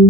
ئەی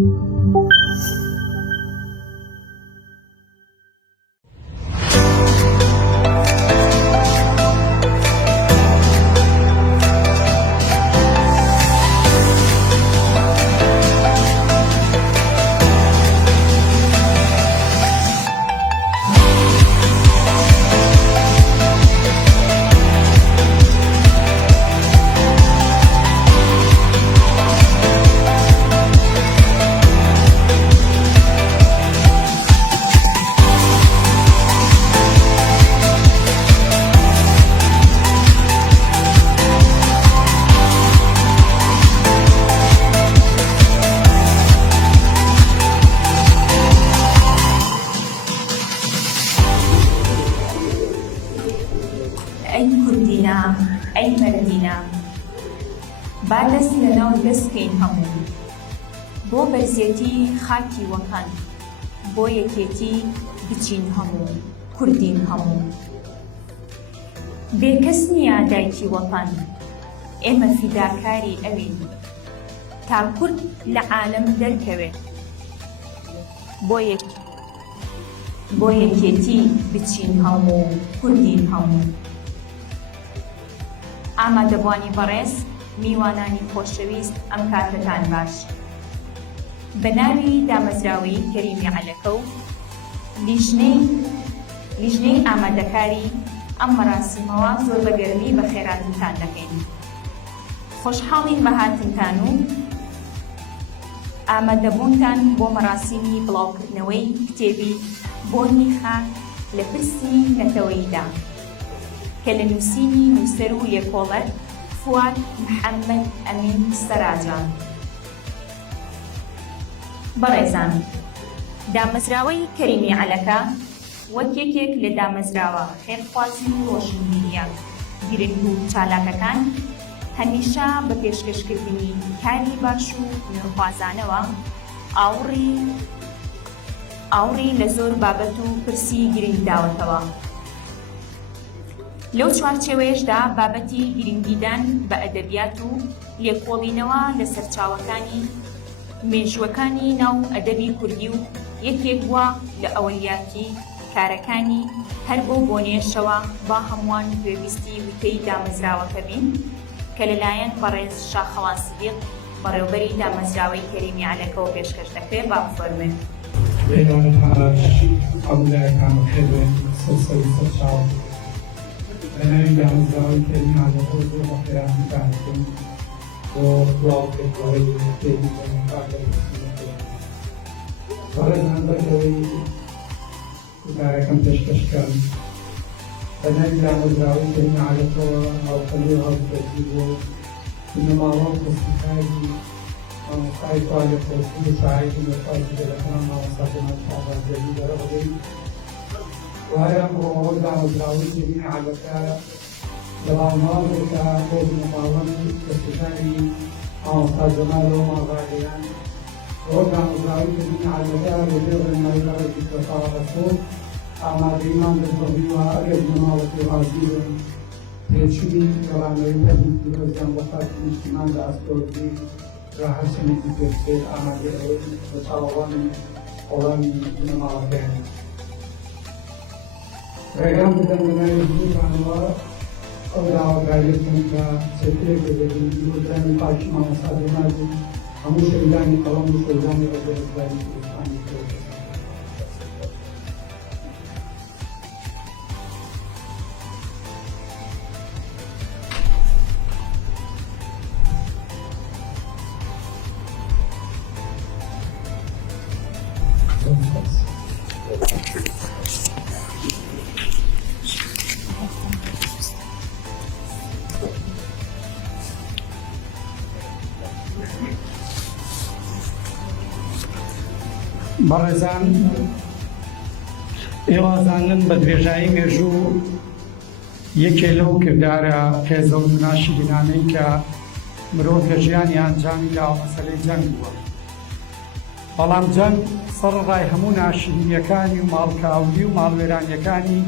کوردینە، ئەی مەردینە، با دەست لەناو دەستکەین هەموو، بۆ بەرزێتی خاکی وەتەن، بۆ یەکێتی بچین هەموو، کوردین هەموو. بێکەس نییە دایکی وەتەن، ئێمە فیداکاری ئەوین، تا کورد لە عالەم دەرکەوێت، بۆ یەکێتی بچین هەموو، کوردین هەموو. ئامادەبوانی بەڕێز، میوانانی خۆشەویست، ئەم کاتتان باش. بە ناوی دامەزراوەی کەریمی عەلەکە و لیژنەی ئامادەکاری ئەم مەراسیمەوە زۆر بەگەرمی بە خێراتتان دەکەین. خۆشحاڵین بە هاتنتان و ئامادەبوونتان بۆ مەراسیمی بڵاوکردنەوەی کتێبی بۆنی خاک لە پرسی نەتەوەییدا، کە لە نووسینی نووسەر و لێکۆڵەر فواد محەممەد ئەمین سەراجان. بەڕێزان، دامەزراوەی کەریمی عەلەکە وەک یەکێک لە دامەزراوە خێرخوازی و ڕۆشنبیریان گرنگ و چالاکەکان هەمیشە بە پێشکەشکردنی کاری باش و نوێخوازانەوە ئاوڕی لە زۆر بابەت و پرسی گرنگ داوەتەوە. لەو چوارچێوەیەشدا بابەتی گرنگیدان بە ئەدەبیات و لێکۆڵینەوە لە سەرچاوەکانی مێژووەکانی ناو ئەدەبی کوردی و یەکێک بووە لە ئەوەلیاتی کارەکانی هەر بۆ بۆنێشەوە با هەمووان پێویستی وتەی دامەزراوەکە بین، کە لەلایەن بەڕێز شاخەوان سیدیق بەڕێوەبەری دامەزراوەی کەریمی عەلەکەوە پێشکەش دەکرێت. با بفەرمێن. هەمولایەکان بەخێر بێن، سەرسەوی سەرچاو بە ناوی دامەزراوەی کەریمی عەلەکە زۆر بە خێراتتان دەکەین بۆ بڵاوکردنەوەی کتێبی بۆنی خاک لە پرسی نەتەوەییدا. بەڕێزان، بەرەوەی وتارەکەم پێشکەشکەم بە ناوی دامەزراوەی کەریمی عەلەکەوە هاوکەری و هەڵبژێردی بۆ بنەماڵە و کەسبکاری مامۆستای فعالیتپەرستی و ساحەیەکی نوێخوازی جێگەکان مامۆستا جەمال شاهبازگەری بەرەبەدەی وایان بۆ ئەوە دامەزراوەی کەریمی عەلەکە لە باڵناوێکە بۆ بنەماڵەن کەسبکاری مامۆستا جەمالەوە ماڵغاڵیان ئەوە دامەزراوەی کەریمی عەلەکە لەژێر ڕێنمایی بەڕێزی کۆتاوەڕەسۆ ئامادەیمان دەستبەڕیوە ئەگەر بنەماڵەتی ڕازی بن پێچووی گەڕانەوەی هەرمیکی بەزیان بۆ خاکی نیشتیمان لە ئەستۆرگی راحەسەنێکی پێبچێت ئامادەی ئەوەی بە چاوەڕوانی وەڵامی بنەماڵەکەیان. ڕێگام بدەن بە ناوی هەمووتانەوە ئەو داواکاریەکەن کە چەترێک دەبێتن دوودانی پاکی مامۆستا جەمال و هەموو شەویلانی قەڵەم و شەویلانی ڕێگەرزگاری کوردستانی کرد. بەڕێزان، ئێوازانن بە درێژایی مێژوو یەکێ لەو کردارە خێزە و ناشی بینانەی کە مرۆڤ لە ژیانی ئەنجامی داوە مەسەلەی جەنگ بووە. بەڵام جەنگ سەرڕای هەموو ناشرینیەکانی و ماڵکاوی و ماڵوێرانیەکانی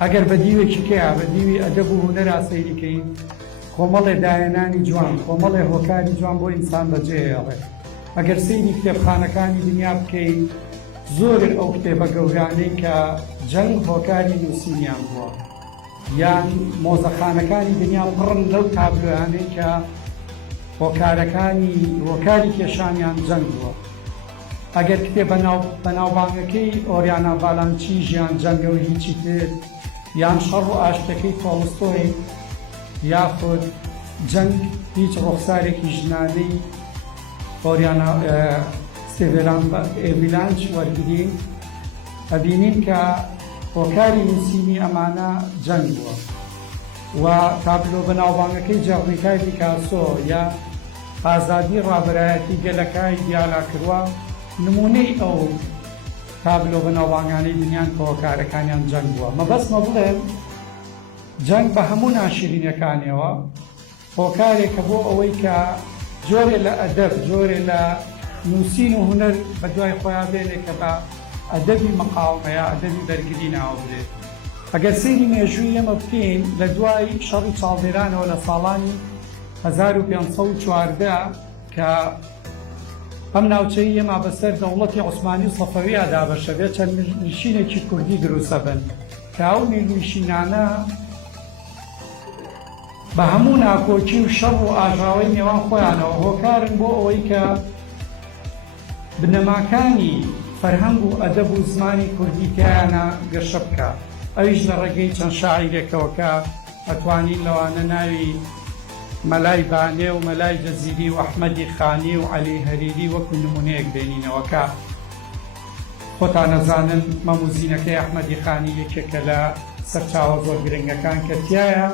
ئەگەر بە دیوێکی کەیە بە دیوی ئەدەب و هونەرا سەیریکەین، کۆمەڵێ داهێنانی جوان، کۆمەڵێ هۆکاری جوان بۆ ئینسان بەجێهێڵێ. ئەگەر سەیری کتێبخانەکانی دنیا بکەین زۆر ئەو کتێبە گەورانەی کە جەنگ هۆکاری نووسینیان بووە، یان مۆزەخانەکانی دنیا پڕن لەو تابلۆیانەی کە هۆکاری کێشانیان جەنگ بووە. ئەگەر کتێب بەناوبانگەکەی ئۆریانا ڤالانچی ژیان جەنگە و هیچی تر، یان شەڕ و ئاشتەکەی تۆڵستۆی، یاخود جەنگ هیچ ڕوخسارێکی ژنانەی ئۆریانا ئێڤیلانچ وەرگرین، ئەبینین کە هۆکاری نووسینی ئەمانە جەنگ بووە. و تابلۆ بەناوبانگەکەی جەڕنیکای پیکاسۆ یا ئازادی ڕابەرایەتی گەلەکای دیالا کردووە نمونەی ئەو تابلۆ بەناوبانگانەی دنیان کە هۆکارەکانیان جەنگ بووە. مەبەستمە بڵێم جەنگ بە هەموو ناشرینەکانیەوە هۆکارێکە بۆ ئەوەی کە جۆرێ لە ئەدەب، جۆرێ لە نووسین و هونەر بە دوای خۆیان بێنێ کە بە ئەدەبی مەقاومە یا ئەدەبی بەرگری ناوە بێت. ئەگەر سەیری مێژووی ئێمە بکەین لە دوای شەڕی چاڵدێرانەوە لە ساڵانی 1514 کە ئەم ناوچەی ئێمە بەسەر دەوڵەتی عوسمانی و سەفەویە دابەشە بێت، چەند نشینێکی کوردی دروستە بن کە ئەو نشینانە بە هەموو ناکۆکی و شەڕ و ئاژاوی نێوان خۆیانەوە هۆکارن بۆ ئەوەی کە بنەماکانی فەرهەنگ و ئەدەب و زمانی کوردی تیانە گەشە بکە. ئەویش لە ڕێگەی چەند شاعیرێکەوە کە ئەتوانین لەوانە ناوی مەلای بانێ و مەلای جەزیری و ئەحمەدی خانی و عەلی هەریری وەکو نمونەیەک بێنینەوە کە خۆتان نەزانن مەموزینەکەی ئەحمەدی خانی یەکێکە لە سەرچاوە زۆر گرنگەکان کە تایە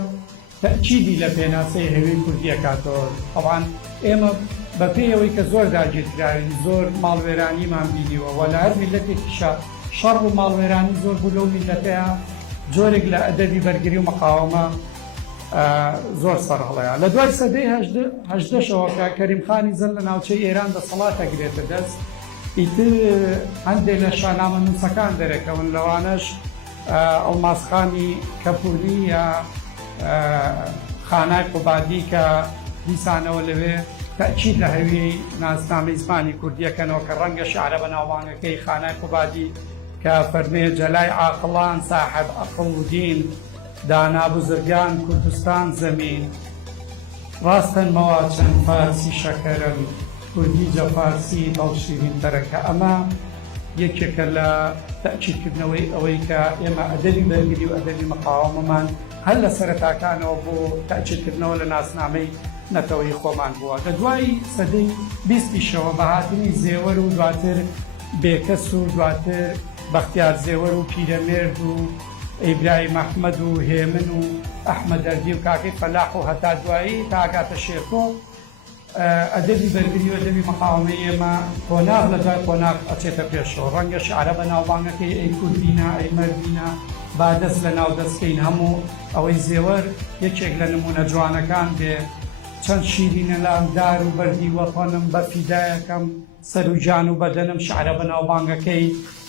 تەکیدی لە پێناسەی هەوێی کوردی ئەکاتەوە. ئەوان ئێمە بە پێیەوەی کە زۆر داگیرکراوین، زۆر ماڵوێرانیمان بینیوە و لە هەر میلەتێکیشە شەڕ و ماڵوێرانی زۆر بوو لەو میلەتەیە جۆرێک لە ئەدەبی بەرگری و مەقاومە زۆر سەرهەڵەیە. لە دوای سەدەی هەژدەشەوە کە کەریمخانی زەن لە ناوچەی ئێران دەسەڵات ئەگرێتە دەست، ئیتر هەندێک لە شانامە نووسەکان دەرەکەون، لەوانەش ئەڵماسخانی کەپووری یا خانای قوبادی کە دیسانەوە لەوێ تەکید لە هەوی ناسنامەی زمانی کوردیەکەنەوە کە ڕەنگە شعرە بەناوبانگەکەی خانای قوبادی کە فەرمێ جەلای عاقڵان ساحب عەقڵ و دین، دانا بزرگان کوردستان زەمین، ڕاستەنمەوە چەند فارسی شەکەرن، کوردی جە فارسی دڵشیرین تەرەکە. ئەمە یەکێکە لە تەکیدکردنەوەی ئەوەی کە ئێمە ئەدەبی بەرگری و ئەدەبی مەقاومەمان هەر لە سەرەتاکانەوە بۆ تەکیدکردنەوە لە ناسنامەی نەتەوەی خۆمان بووە. لە دوای سەدەی بیستیشەوە بە هاتنی زێوەر و دواتر بێکەس و دواتر بەختیار زێوەر و پیرەمێرد و ئیبراهیم ئەحمەد و هێمن و ئەحمەد دەردی و کاکەی فەلاح و هەتا دوایی تا ئاگاتە شێرکۆ ئەدەبی بەرگری و ئەدەبی مەقاومەی ئێمە قۆناغ لە دوای قۆناغ ئەچێتە پێشەوە. ڕەنگە شیعرە بەناوبانگەکەی ئەی کوردینە ئەی مەردینە با دەست لە ناو دەستکەین هەموو ئەوەی زێوەر یەکێک لە نمونە جوانەکان بێ، چەند شیرینە لامدار و بەردی وەتەنم بە فیدایەکەم سەر و جان و بەدەنم شیعرە بەناوبانگەکەی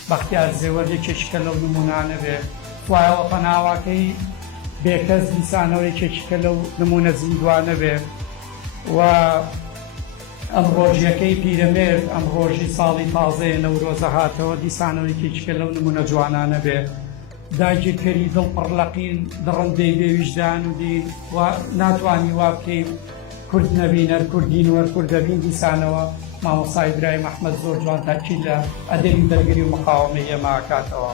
بەختیار زێوەر یەکێکە لەو نمونانە بێ، خوایەوە پەناواکەی بێکەس دیسانەوە یەکێکە لەو نمونە زیندوانە بێ، و ئەم ڕۆژیەکەی پیرەمێرد ئەم ڕۆژی ساڵی تازەیە نەورۆزە هاتەوە دیسانەوە یەکێکە لەو نمونە جوانانە بێ. داگیرکەری دڵ پڕلەقین دڕندەی بێویژدان و دین و ناتوانی وا بکەین کورد نەبینەر کوردین وەر کوردەبین دیسانەوە مامۆستا ئیبراهیم ئەحمەد زۆر جوان تاکید لە ئەدەبی بەرگری و مەقاومەی ئێمە ئاکاتەوە.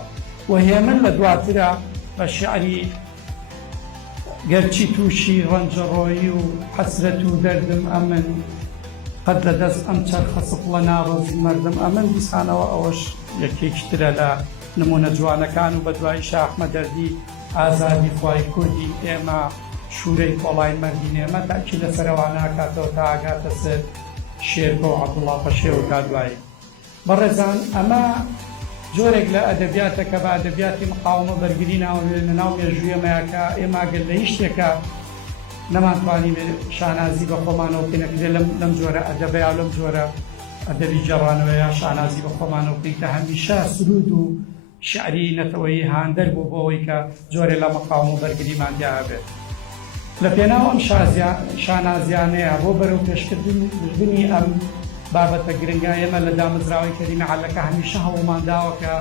و هێمن لە دواترە بە شیعری گەرچی تووشی ڕەنجەڕۆیی و حەسرەت و دەردم ئەمن قەت لە دەست ئەم چەرخە سوپڵە ناڕز مەردم ئەمن دیسانەوە ئەوەش یەکێکترە لە نمونە جوانەکان و بە دوای شا ئەحمەد دەردی ئازادی خوای کوردی ئێمە شوورەی کۆڵای مەردین ئێمە تاکید لەسەرەوە ناکاتەوە تا ئاگاتە سەر شێرکۆ و عەبدوڵڵا پەشێو تا دوایی. بەڕێزان ئەمە جۆرێک لە ئەدەبیاتە کە بە ئەدەبیاتی مەقاومە بەرگری ناوێت لە ناو مێژوویەمەیە کە ئێمە گەر لە هیچ شتێکە نەمانتوانین شانازی بە خۆمانەوە بکەینەکرێ لەم جۆرە ئەدەبەیە و لەم جۆرە ئەدەبی جەڕانەوە یا شانازی بە خۆمانەوە بکەین کە هەمیشە سرود و شعری نەتەوەیی هاندەر بوو بۆ ئەوەی کە جۆرێ لە مەقاومە بەرگریمان دیابێت. لە پێناو ئەم شانازیانەیە بۆ بەرەو پێشکردنی ئەم بابەتە گرنگە ئێمە لە دامەزراوەی کەریمە عەلەکە هەمیشە هەوڵمان داوە کە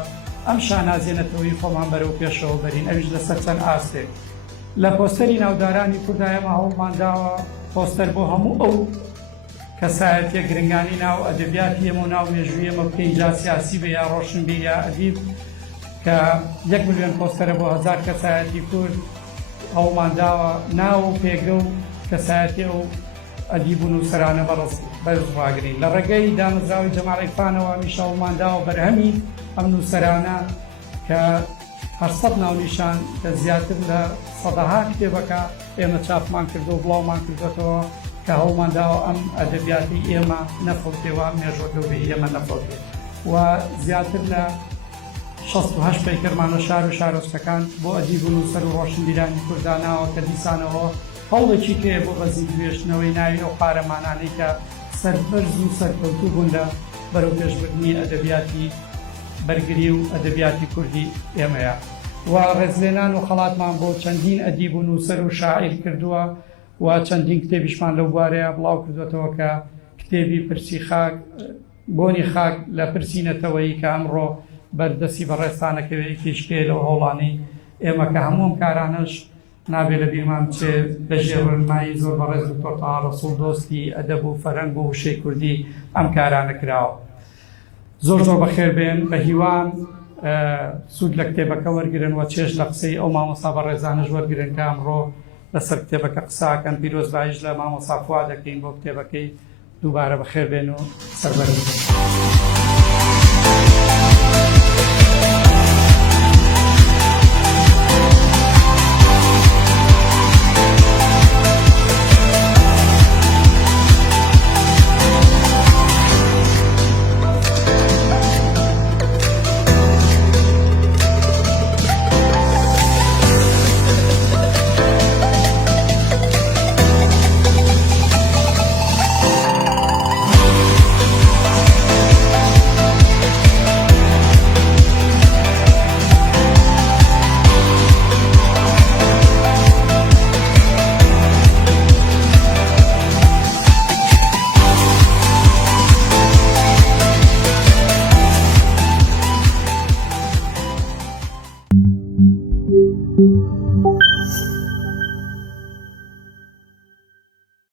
ئەم شانازێنەتەوەی خۆمان بەرەو پێشەوە بەرین، ئەویش لەسەر چەند ئاستێک. لە پۆستەری ناودارانی کورددا ئێمە هەوڵمان داوە پۆستەر بۆ هەموو ئەو کەسایەتیە گرنگانی ناو ئەدەبیاتی ئێمە و ناو مێژووی ئێمە بکەین، جا سیاسی بێ یا ڕۆشن بێ یا ئەدیب، کە 1 ملیۆن پۆستەرە بۆ 1000 کەسایەتی کورد هەوڵمان داوە ناو و پێگە و کەسایەتی و ئەدیب و نووسەرانە بەرزڕاگرین. لە ڕێگەی دامەزراوی جەمال عیرفانەوە هەمیشە هەوڵمان داوە بەرهەمی ئەم نووسەرانە کە 800 ناونیشان کە زیاتر لە سەدەها کتێبەکە ئێمە چاپمان کردو و بڵاومان کردوێتەوە کە هەوڵمان داوە ئەم ئەدەبیاتی ئێمە نەفەوتێەوە، مێژوەکە بێ ئێمە نەفەوتێ و زیاتر لە 68 پەیکەرمانە شار و شارۆچکەکان بۆ ئەدیب و نووسەر و ڕۆشنبیرانی کورداناوە کە دیسانەوە هەوڵێکی پێ بۆ بەزی دوێژنەوەی ناوی ئەو قارەمانانەی کە سەربەرز و سەرکەوتوو بوون لە بەرەو پێشبردننی ئەدەبیاتی بەرگری و ئەدەبیاتی کوردی ئێمەیە و ڕێزلێنان و خەڵاتمان بۆ چەندین ئەدیب و نووسەر و شاعیر کردووە و چەندین کتێبیشمان لەو بوارەیە بڵاو کردوێتەوە کە کتێبی پرسی خاک بۆنی خاک لە پرسیینەتەوەی کە ئەمڕۆ بەردەسی بەڕێستانەکەوەی کشکێ لەو هەوڵانی ئێمە کە هەموو کارانش نابێت لە بیرمان بچێ بەژێر ڕێنمایی زۆر بەڕێز دکتۆر تەها ڕەسوڵ دۆستی ئەدەب و فەرهەنگ و وشەی کوردی ئەم کارانە کراوە. زۆر بەخێر بێن، بە هیوان سوود لە کتێبەکە وەرگرن و چێژ لە قسەی ئەو مامۆستا بەڕێزانەش وەرگرن کە ئەمڕۆ لەسەر کتێبەکە قساکەن. پیرۆزباییش لە مامۆستا فواد دەکەین بۆ کتێبەکەی. دووبارە بەخێر بێن و سەربەرز بن. Thank you.